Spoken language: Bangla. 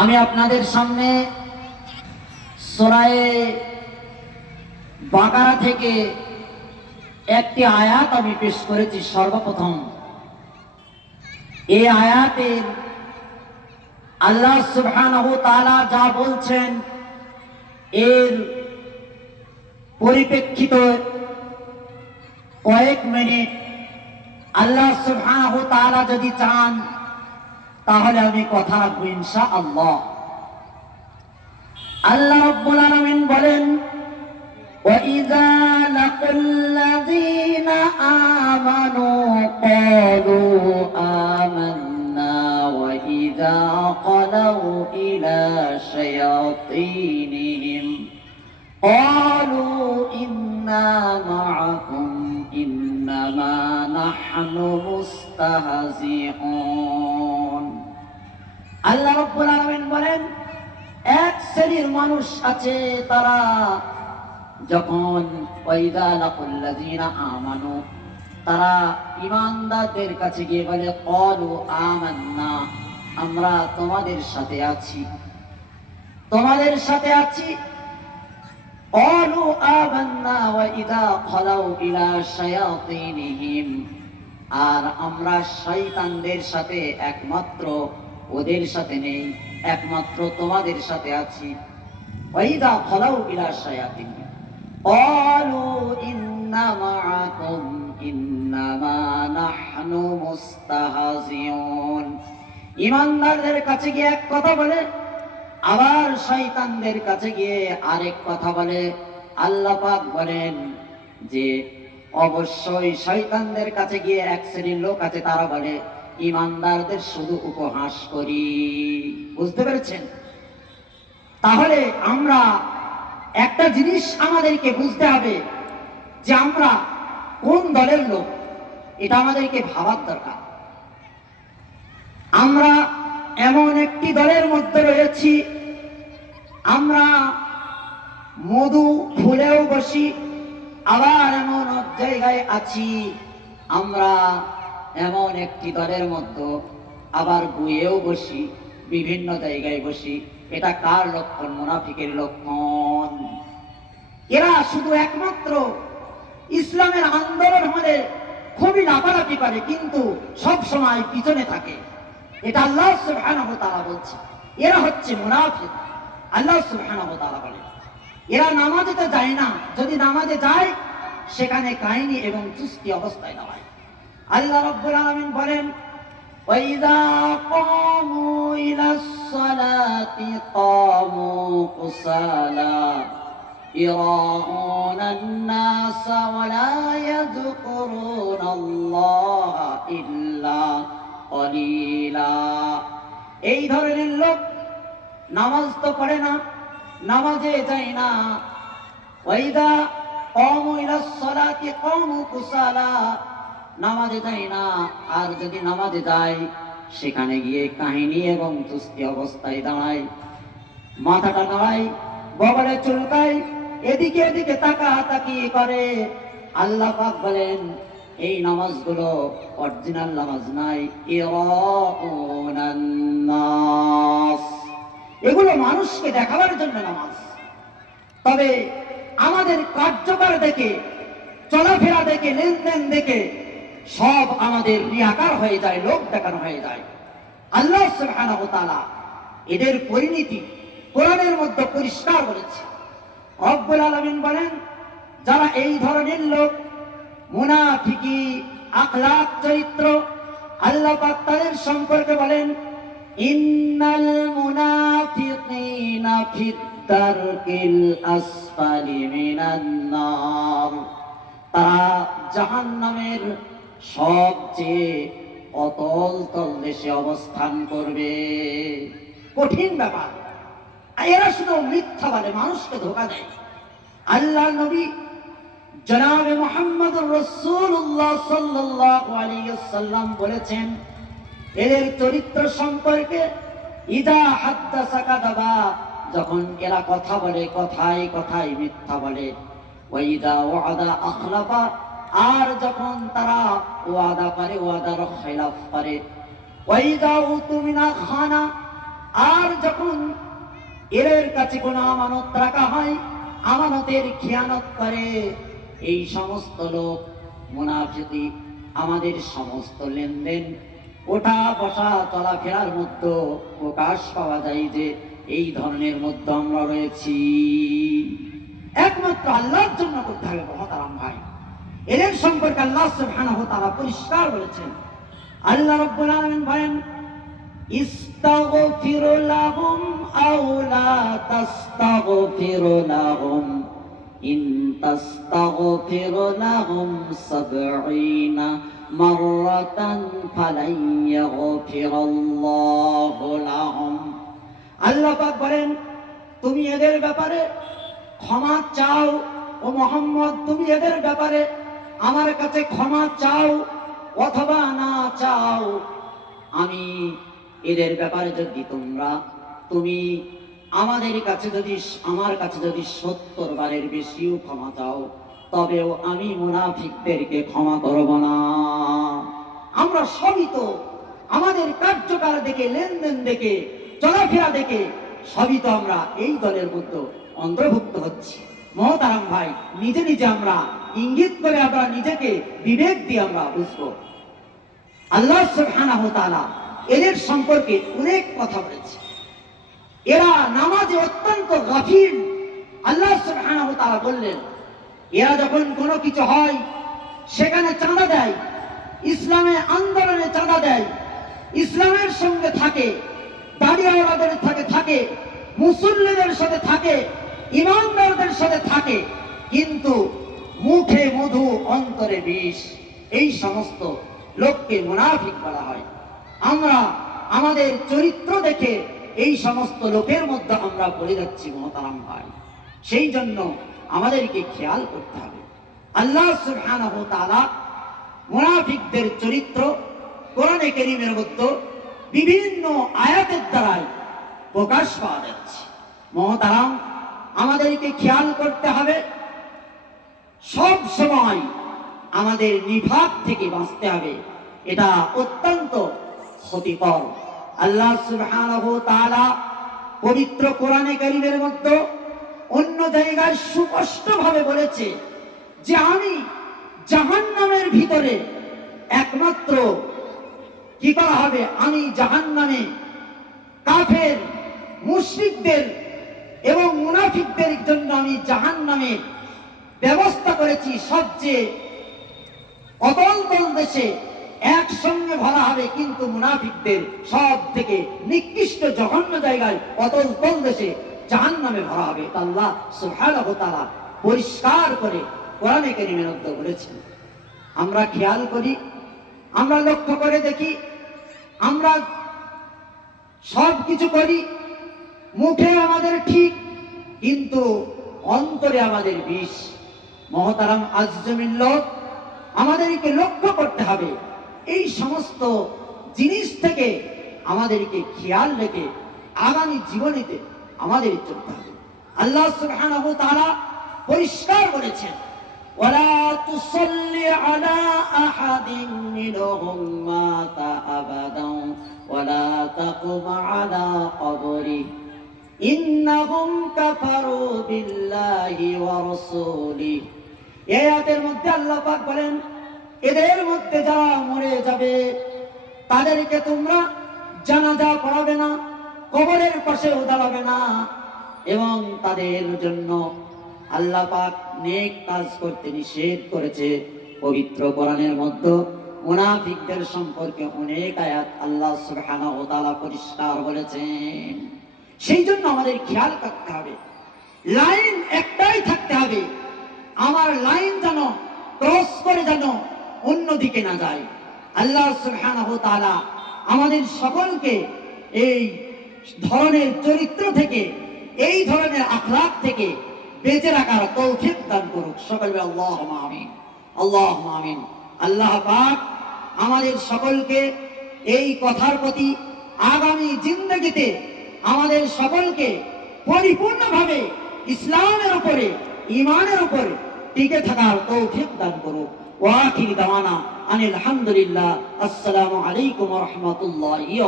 আমি আপনাদের সামনে সোরায়ে বাকারা থেকে একটি আয়াত আমি পেশ করেছি সর্বপ্রথম। এই আয়াতের আল্লাহ সুবহানাহু যা বলছেন, এর পরিপ্রেক্ষিত কয়েক মিনিট আল্লাহ সুবহানাহু যদি চান তাহলে আমি কথা রাখবো ইনশা আল্লাহ আল্লাহ রব্বুল আলামিন বলেন وَإِذَا لَقُوا نَحْنُ مُسْتَهْزِئُونَ আল্লাহ রব্বুল আলামিন বলেন এক শ্রেণীর মানুষ আছে তারা যখন ওয়াইদা লাকুল্লাযিনা আমানু তারা ইমানদারদের কাছে গিয়ে বলে ক্বালু আমান্না আমরা তোমাদের সাথে আছি তোমাদের সাথে আছি ক্বালু আমান্না ওয়াইদা খালাউ ইলা শায়াতিনহিম আর আমরা শয়তানদের সাথে একমাত্র, ওদের সাথে নেই, একমাত্র তোমাদের সাথে আছি। ওয়াইদা ফলাউ ইলা শায়াতিন। ক্বালু ইন্না মাআকুম, ইন্নামা নাহনু মুস্তাহজিউন। ইমানদারদের কাছে গিয়ে এক কথা বলে, আবার শয়তানদের কাছে গিয়ে আরেক কথা বলে। আল্লাহ বলেন যে অবশ্যই শয়তানদের কাছে গিয়ে এক শ্রেণির লোক আছে, তারা বলে, ইমানদারদের শুধু উপহাস করি। বুঝতে পেরেছেন? তাহলে আমরা একটা জিনিস আমাদেরকে বুঝতে হবে, যে আমরা কোন দলের লোক? এটা আমাদেরকে ভাবার দরকার। আমরা এমন একটি দলের মধ্যে রয়েছি, আমরা মধু ফুলেও বসি আবার এমন জায়গায় আছি, আমরা এমন একটি দলের মধ্যে আবার গুয়েও বসি, বিভিন্ন জায়গায় বসি। এটা কার লক্ষণ? মুনাফিকের লক্ষণ। এরা শুধু একমাত্র ইসলামের আন্দোলন হলে খুবই লাফালাফি করে, কিন্তু সব সময় পিছনে থাকে। এটা আল্লাহ সুবহানাহু তাআলা বলছে। এরা হচ্ছে মুনাফিক। আল্লাহ সুবহানাহু তাআলা বলে। এরা নামাজে তো যায় না যদি নামাজে যায় সেখানে কাহিনী এবং চুস্তি অবস্থায় দাঁড়ায় আল্লাহ রাব্বুল আলামিন বলেন وإذا قاموا إلى الصلاة قاموا قسالى يراءون الناس ولا يذكرون الله إلا قليلا এই ধরনের লোক নামাজ তো পড়ে না নামাজে যায় না। কমু কমু কুসালা। নামাজে যায় না। আর যদি নামাজে যায় সেখানে গিয়ে কাহিনী এবং তুস্তি অবস্থায় দাঁড়ায় মাথাটা নাড়ায় বগলে চুলকায় এদিকে এদিকে তাকা তাকি করে। আল্লাহ পাক বলেন, এই নামাজগুলো অরিজিনাল নামাজ নাই। এ নাস। মানুষকে দেখাবার জন্য নামাজ। তবে আমাদের কার্যকর দেখে, চলাফেরা দেখে, লেনদেন দেখে সব আমাদের রিয়াকার হয়ে যায় লোক দেখানো হয়ে যায়। আল্লাহ এদের পরিণতি কোরআনের মধ্যে পরিষ্কার বলেছে। রব্বুল আলামিন বলেন, যারা এই ধরনের লোক, মুনাফিকি আখলাক চরিত্র, আল্লাহ পাক তাদের সম্পর্কে বলেন ইন্নাল জাহান্নামের সবচেয়ে দেশে অবস্থান করবে। কঠিন ব্যাপার। এরা শুধু মিথ্যা বলে, মানুষকে ধোকা দেয় আল্লাহ নবী জনাবে মোহাম্মদ রসুল্লাহ সাল্লাম বলেছেন এদের চরিত্র সম্পর্কে ইদা হাদ্দাসা কাদাবা, যখন এরা কথা বলে, কথায় কথায় মিথ্যা বলে, ওয়াইদা ওয়াদা আখলাফা, আর যখন তারা ওয়াদা করে, ওয়াদার খেলাফ করে, ওয়াইদা উতুমিনা খানা, আর যখন এদের কাছে কোনো আমানত রাখা হয়, আমানতের খেয়ানত করে, এই সমস্ত লোক, মুনাফিকি, আমাদের সমস্ত লেনদেন ওঠা বসা চলাফেরার মধ্যে প্রকাশ পাওয়া যায় যে এই ধরনের মধ্যে আমরা রয়েছি। একমাত্র আল্লাহর জন্য করতে হবে মহতারাম ভাই। এদের সম্পর্কে আল্লাহ সুবহানাহু তাআলা পরিষ্কার বলেছেন। আল্লাহ রাব্বুল আলামিন বলেন, ইস্তাগফির লাহুম আও লা তাস্তাগফির লাহুম। ইন তাস্তাগফির লাহুম সাবঈনা। মাররাতান ফালান ইয়াগফিরাল্লাহু লাহুম আল্লাহ পাক বলেন, তুমি এদের ব্যাপারে ক্ষমা চাও ও মোহাম্মদ, তুমি এদের ব্যাপারে আমার কাছে ক্ষমা চাও অথবা না চাও। আমি এদের ব্যাপারে যদি তোমরা, তুমি আমাদের কাছে যদি, আমার কাছে যদি সত্তর বারের বেশিও ক্ষমা চাও তবেও আমি মুনাফিকদেরকে ক্ষমা করব না। আমরা সবই তো আমাদের কার্যকাল দেখে, লেনদেন দেখে, চলাফেরা দেখে, সবই তো আমরা এই দলের মধ্যে অন্তর্ভুক্ত হচ্ছি। মহতারাম ভাই, নিজে নিজে আমরা ইঙ্গিত করে আমরা নিজেকে বিবেক দিয়ে আমরা বুঝব। আল্লাহ সুবহানাহু তাআলা এদের সম্পর্কে অনেক কথা বলেছে। এরা নামাজে অত্যন্ত গাফিল। আল্লাহ সুবহানাহু তাআলা বললেন এরা যখন কোনো কিছু হয়, সেখানে চাঁদা দেয়, ইসলামে আন্দোলনে চাঁদা দেয়, ইসলামের সঙ্গে থাকে দাঁড়িয়াওয়ালাদের সাথে থাকে, মুসল্লিদের সাথে থাকে, ইমানদারদের সাথে থাকে, কিন্তু মুখে মধু, অন্তরে বিষ, এই সমস্ত লোককে মুনাফিক বলা হয়। আমরা আমাদের চরিত্র দেখে এই সমস্ত লোকের মধ্যে আমরা পড়ে যাচ্ছি মহতারাম ভাই। সেই জন্য আমাদেরকে খেয়াল করতে হবে। আল্লাহ সুবহানাহু ওয়া তাআলা মুনাফিকদের চরিত্র কোরআনে কারীমের মধ্যে বিভিন্ন আয়াতের দ্বারাই প্রকাশ পাওয়া যাচ্ছে। মহতারাম, আমাদেরকে খেয়াল করতে হবে। সব সময় আমাদের নিভাব থেকে বাঁচতে হবে। এটা অত্যন্ত ক্ষতিকর। আল্লাহ সুবহানাহু ওয়া তাআলা পবিত্র কোরআনে কারীমের মধ্যে অন্য জায়গায় সুস্পষ্টভাবে বলেছে যে আমি জাহান্নামের ভিতরে একমাত্র, কি করা হবে? আমি জাহান্নামে কাফের, মুশরিকদের এবং মুনাফিকদের জন্য আমি জাহান্নামে ব্যবস্থা করেছি। সবচেয়ে অতল তল দেশে একসঙ্গে ভরা হবে কিন্তু মুনাফিকদের সব থেকে নিকৃষ্ট জঘন্য জায়গায় অতল তল দেশে জাহান নামে ভরা হবে। আল্লাহ সুবহানাহু ওয়া পরিষ্কার করে কোরআনে কারীমের মধ্যে বলেছেন আমরা খেয়াল করি, আমরা লক্ষ্য করে দেখি, আমরা সব কিছু করি, মুখে আমাদের ঠিক, কিন্তু অন্তরে আমাদের বিষ। মহতারাম আজমিন লোক, আমাদেরকে লক্ষ্য করতে হবে। এই সমস্ত জিনিস থেকে আমাদেরকে খেয়াল রেখে আগামী জীবনীতে আমাদের চলতে হবে আল্লাহ সুবহানাহু ওয়া তাআলা পরিষ্কার বলেছেন, ওয়ালা তুসাল্লি আলা আহাদিন মিনহুম মাতা আবাদাও ওয়ালা তাকুম আলা কবরিহি ইন্নাহুম কাফারু বিল্লাহি ওয়া রাসূলিহি এই আয়াতের মধ্যে আল্লাহ পাক বলেন, এদের মধ্যে যারা মরে যাবে, তাদেরকে তোমরা জানাজা পড়াবে না কবরের পাশেও দাঁড়াবে না। এবং তাদের জন্য আল্লাহ পাক নেক কাজ করতে নিষেধ করেছে। পবিত্র কোরআনের মধ্যে মুনাফিকদের সম্পর্কে অনেক আয়াত আল্লাহ সুবহানাহু ওয়া তাআলা পরিষ্কার বলেছেন। সেই জন্য আমাদের খেয়াল করতে হবে। লাইন একটাই থাকতে হবে। আমার লাইন যেন ক্রস করে যেন অন্যদিকে না যায়। আল্লাহ সুবহানাহু ওয়া তাআলা আমাদের সকলকে এই ধরনের চরিত্র থেকে, এই ধরনের আখলাক থেকে বেঁচে রাখার তৌফিক দান করুক। সকলে আল্লাহ আমিন। আল্লাহ আমিন। আল্লাহ পাক আমাদের সকলকে এই কথার প্রতি আগামী জিন্দগিতে আমাদের সকলকে পরিপূর্ণভাবে ইসলামের উপরে ইমানের উপরে টিকে থাকার তৌফিক দান করুক। ওয়াকির দাওয়ানা আনিল হামদুলিল্লাহ। আসসালামু আলাইকুম রাহমাতুল্লাহি